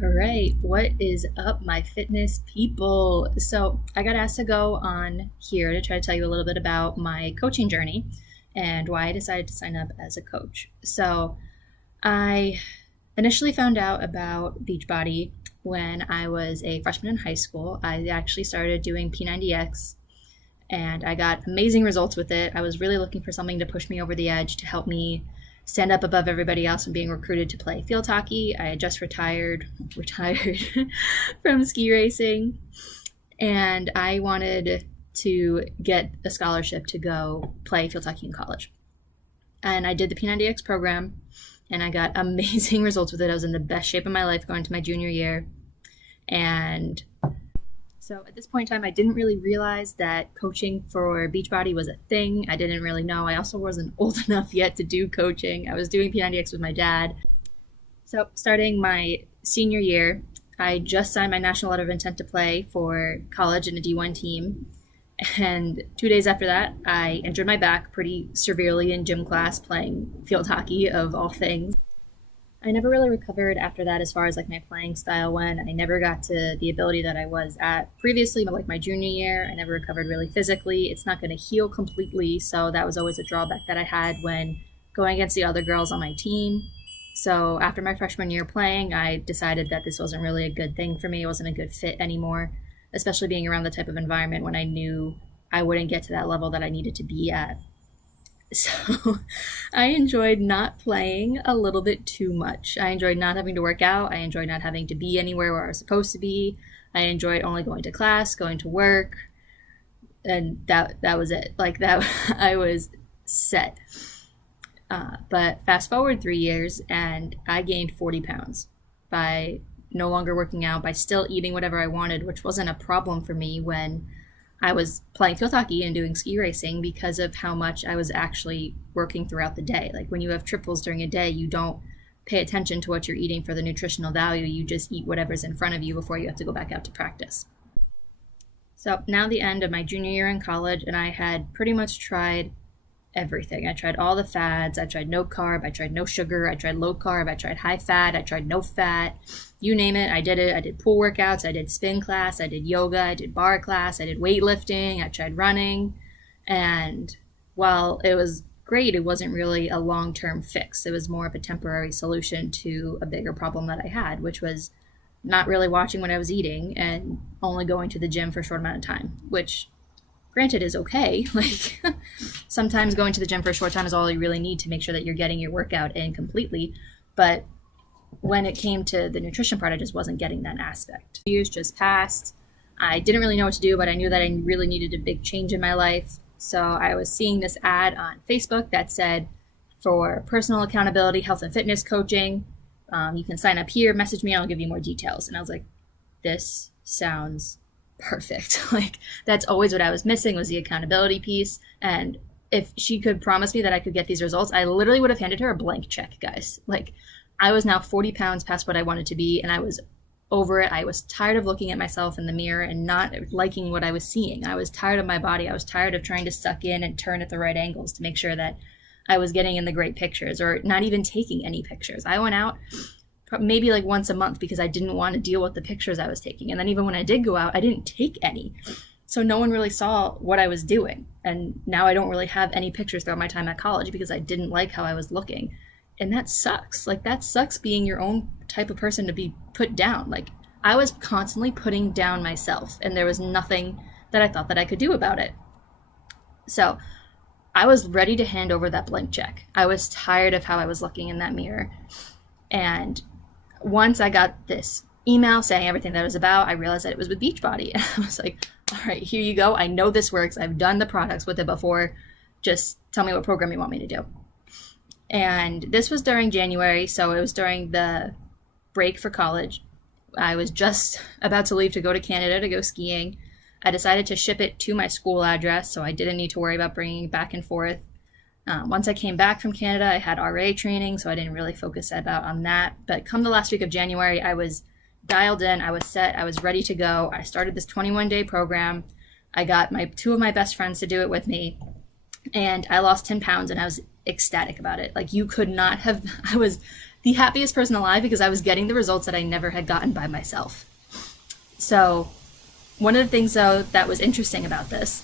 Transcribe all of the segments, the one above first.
All right, what is up, my fitness people? So, I got asked to go on here to try to tell you a little bit about my coaching journey and why I decided to sign up as a coach. So, I initially found out about Beachbody when I was a freshman in high school. I actually started doing P90X and I got amazing results with it. I was really looking for something to push me over the edge to help me stand up above everybody else and being recruited to play field hockey. I had just retired from ski racing, and I wanted to get a scholarship to go play field hockey in college. And I did the P90X program, and I got amazing results with it. I was in the best shape of my life going to my junior year, and so at this point in time, I didn't really realize that coaching for Beachbody was a thing. I didn't really know. I also wasn't old enough yet to do coaching. I was doing P90X with my dad. So starting my senior year, I just signed my national letter of intent to play for college in a D1 team. And 2 days after that, I injured my back pretty severely in gym class playing field hockey, of all things. I never really recovered after that as far as like my playing style went. I never got to the ability that I was at previously, but like my junior year, I never recovered really physically. It's not going to heal completely, so that was always a drawback that I had when going against the other girls on my team. So after my freshman year playing, I decided that this wasn't really a good thing for me. It wasn't a good fit anymore, especially being around the type of environment when I knew I wouldn't get to that level that I needed to be at. So I enjoyed not playing a little bit too much. I enjoyed not having to work out. I enjoyed not having to be anywhere where I was supposed to be. I enjoyed only going to class, going to work, and that was it. Like that, I was set. But fast forward 3 years, and I gained 40 pounds by no longer working out, by still eating whatever I wanted, which wasn't a problem for me when I was playing field hockey and doing ski racing because of how much I was actually working throughout the day. Like when you have triples during a day, you don't pay attention to what you're eating for the nutritional value. You just eat whatever's in front of you before you have to go back out to practice. So now the end of my junior year in college, and I had pretty much tried everything. I tried all the fads. I tried no carb. I tried no sugar. I tried low carb. I tried high fat. I tried no fat. You name it, I did it. I did pool workouts. I did spin class. I did yoga. I did bar class. I did weightlifting. I tried running. And while it was great, it wasn't really a long-term fix. It was more of a temporary solution to a bigger problem that I had, which was not really watching what I was eating and only going to the gym for a short amount of time, which granted is okay. Like sometimes going to the gym for a short time is all you really need to make sure that you're getting your workout in completely. But when it came to the nutrition part, I just wasn't getting that aspect. Years just passed. I didn't really know what to do, but I knew that I really needed a big change in my life. So I was seeing this ad on Facebook that said, for personal accountability, health and fitness coaching, you can sign up here, message me, and I'll give you more details. And I was like, this sounds perfect. Like that's always what I was missing, was the accountability piece. And if she could promise me that I could get these results, I literally would have handed her a blank check, guys. Like I was now 40 pounds past what I wanted to be, and I was over it. I was tired of looking at myself in the mirror and not liking what I was seeing. I was tired of my body. I was tired of trying to suck in and turn at the right angles to make sure that I was getting in the great pictures, or not even taking any pictures. I went out maybe like once a month because I didn't want to deal with the pictures I was taking. And then even when I did go out, I didn't take any. So no one really saw what I was doing. And now I don't really have any pictures throughout my time at college because I didn't like how I was looking. And that sucks. Like that sucks being your own type of person to be put down. Like I was constantly putting down myself, and there was nothing that I thought that I could do about it. So I was ready to hand over that blank check. I was tired of how I was looking in that mirror. And once I got this email saying everything that it was about, I realized that it was with Beachbody. And I was like, all right, here you go. I know this works. I've done the products with it before. Just tell me what program you want me to do. And this was during January, so it was during the break for college. I was just about to leave to go to Canada to go skiing. I decided to ship it to my school address, so I didn't need to worry about bringing it back and forth. Once I came back from Canada, I had RA training, so I didn't really focus on that. But come the last week of January, I was dialed in, I was set, I was ready to go. I started this 21-day program. I got two of my best friends to do it with me, and I lost 10 pounds, and I was ecstatic about it. Like you could not have, I was the happiest person alive because I was getting the results that I never had gotten by myself. So, one of the things though that was interesting about this,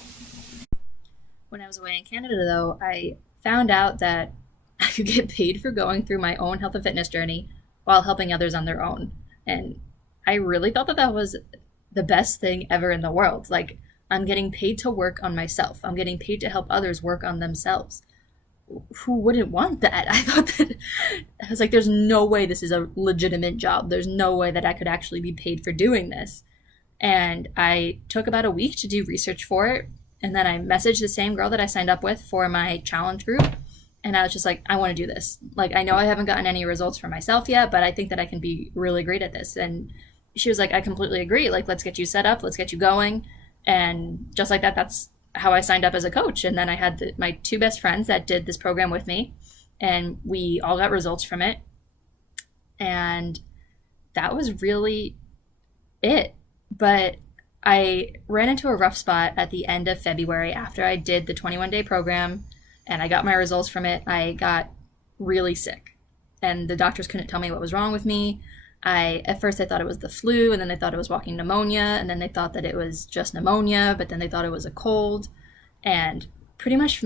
when I was away in Canada though, I found out that I could get paid for going through my own health and fitness journey while helping others on their own. And I really thought that that was the best thing ever in the world. Like, I'm getting paid to work on myself. I'm getting paid to help others work on themselves. Who wouldn't want that? I thought that, I was like, there's no way this is a legitimate job. There's no way that I could actually be paid for doing this. And I took about a week to do research for it. And then I messaged the same girl that I signed up with for my challenge group. And I was just like, I want to do this. Like, I know I haven't gotten any results for myself yet, but I think that I can be really great at this. And she was like, I completely agree. Like, let's get you set up. Let's get you going. And just like that, that's how I signed up as a coach. And then I had my two best friends that did this program with me, and we all got results from it. And that was really it. But I ran into a rough spot at the end of February after I did the 21-day program and I got my results from it. I got really sick, and the doctors couldn't tell me what was wrong with me. At first I thought it was the flu, and then they thought it was walking pneumonia, and then they thought that it was just pneumonia, but then they thought it was a cold. And pretty much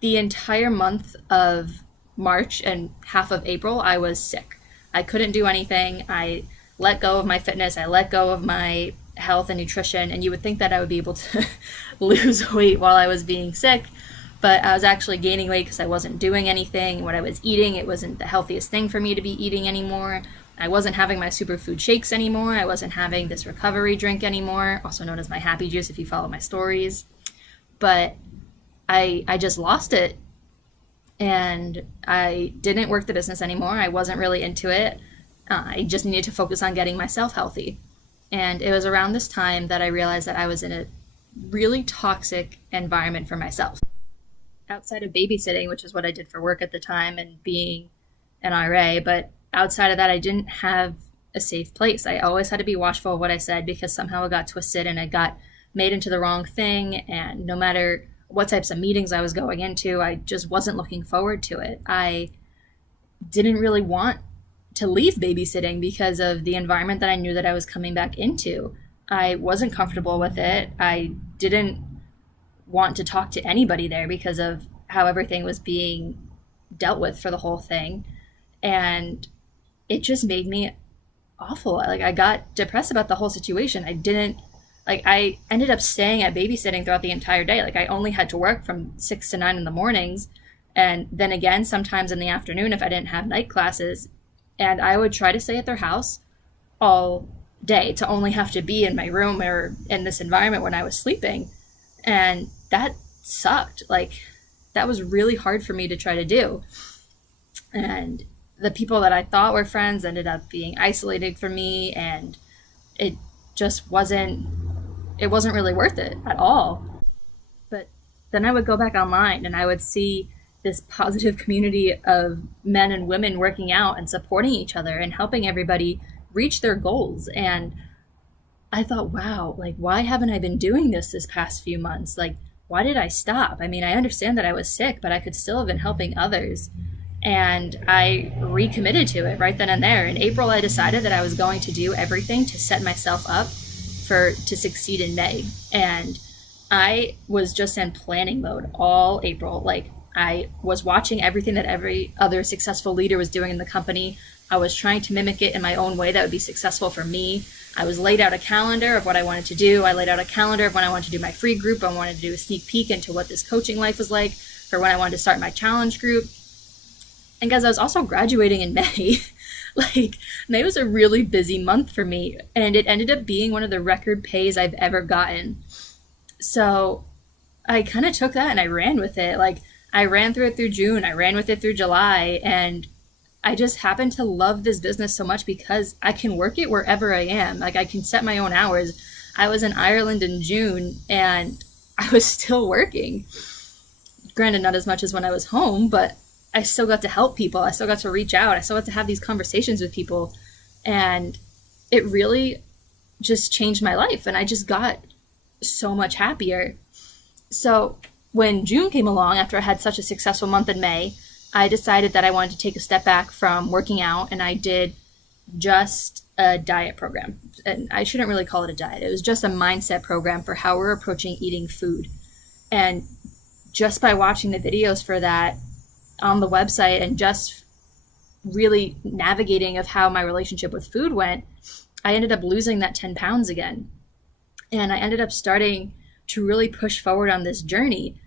the entire month of March and half of April, I was sick. I couldn't do anything. I let go of my fitness. I let go of my health and nutrition, and you would think that I would be able to lose weight while I was being sick, but I was actually gaining weight because I wasn't doing anything. What I was eating, it wasn't the healthiest thing for me to be eating anymore. I wasn't having my superfood shakes anymore. I wasn't having this recovery drink anymore, also known as my happy juice if you follow my stories. But I just lost it, and I didn't work the business anymore. I wasn't really into it. I just needed to focus on getting myself healthy. And it was around this time that I realized that I was in a really toxic environment for myself. Outside of babysitting, which is what I did for work at the time and being an RA, but outside of that, I didn't have a safe place. I always had to be watchful of what I said because somehow it got twisted and it got made into the wrong thing. And no matter what types of meetings I was going into, I just wasn't looking forward to it. I didn't really want to leave babysitting because of the environment that I knew that I was coming back into. I wasn't comfortable with it. I didn't want to talk to anybody there because of how everything was being dealt with for the whole thing. And it just made me awful. Like, I got depressed about the whole situation. I ended up staying at babysitting throughout the entire day. Like, I only had to work from 6 to 9 in the mornings. And then again, sometimes in the afternoon if I didn't have night classes. And I would try to stay at their house all day to only have to be in my room or in this environment when I was sleeping. And that sucked. Like, that was really hard for me to try to do. And the people that I thought were friends ended up being isolated from me, and it just wasn't really worth it at all. But then I would go back online and I would see this positive community of men and women working out and supporting each other and helping everybody reach their goals. And I thought, wow, like, why haven't I been doing this past few months? Like, why did I stop? I mean, I understand that I was sick, but I could still have been helping others. And I recommitted to it right then and there. In April, I decided that I was going to do everything to set myself up to succeed in May. And I was just in planning mode all April. Like, I was watching everything that every other successful leader was doing in the company. I was trying to mimic it in my own way that would be successful for me. I was laid out a calendar of what I wanted to do. I laid out a calendar of when I wanted to do my free group. I wanted to do a sneak peek into what this coaching life was like for when I wanted to start my challenge group. And guys, I was also graduating in May. Like, May was a really busy month for me, and it ended up being one of the record pays I've ever gotten. So I kind of took that and I ran with it. Like, I ran through it through June. I ran with it through July. And I just happen to love this business so much because I can work it wherever I am. Like, I can set my own hours. I was in Ireland in June and I was still working. Granted, not as much as when I was home, but I still got to help people. I still got to reach out. I still got to have these conversations with people. And it really just changed my life. And I just got so much happier. So when June came along, after I had such a successful month in May, I decided that I wanted to take a step back from working out, and I did just a diet program. And I shouldn't really call it a diet. It was just a mindset program for how we're approaching eating food. And just by watching the videos for that on the website and just really navigating of how my relationship with food went, I ended up losing that 10 pounds again. And I ended up starting to really push forward on this journey.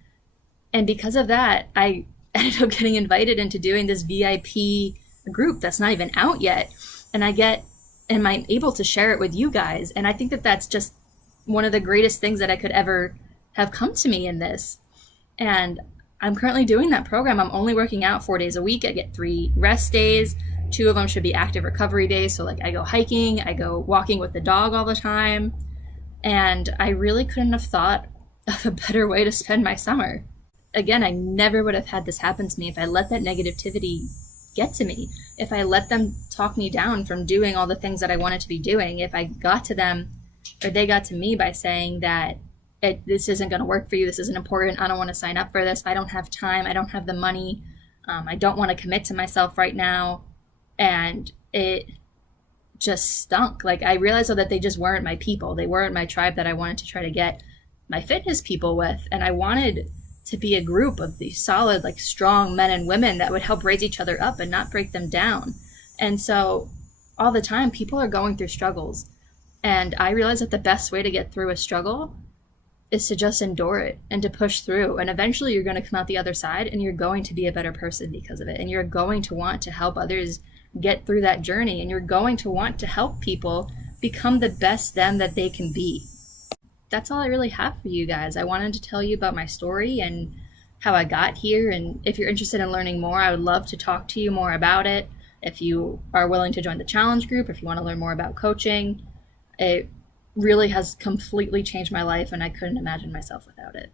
And because of that, I ended up getting invited into doing this VIP group that's not even out yet. And am I able to share it with you guys? And I think that that's just one of the greatest things that I could ever have come to me in this. And I'm currently doing that program. I'm only working out 4 days a week. I get 3 rest days. 2 of them should be active recovery days. So like I go hiking, I go walking with the dog all the time. And I really couldn't have thought of a better way to spend my summer. Again, I never would have had this happen to me if I let that negativity get to me. If I let them talk me down from doing all the things that I wanted to be doing. If I got to them, or they got to me by saying that this isn't going to work for you, this isn't important, I don't want to sign up for this, I don't have time, I don't have the money, I don't want to commit to myself right now. And it just stunk. Like I realized that they just weren't my people. They weren't my tribe that I wanted to try to get my fitness people with. And I wanted to be a group of these solid, like strong men and women that would help raise each other up and not break them down. And so all the time people are going through struggles. And I realized that the best way to get through a struggle is to just endure it and to push through. And eventually you're going to come out the other side and you're going to be a better person because of it. And you're going to want to help others get through that journey. And you're going to want to help people become the best them that they can be. That's all I really have for you guys. I wanted to tell you about my story and how I got here. And if you're interested in learning more, I would love to talk to you more about it. If you are willing to join the challenge group, if you want to learn more about coaching, it really has completely changed my life and I couldn't imagine myself without it.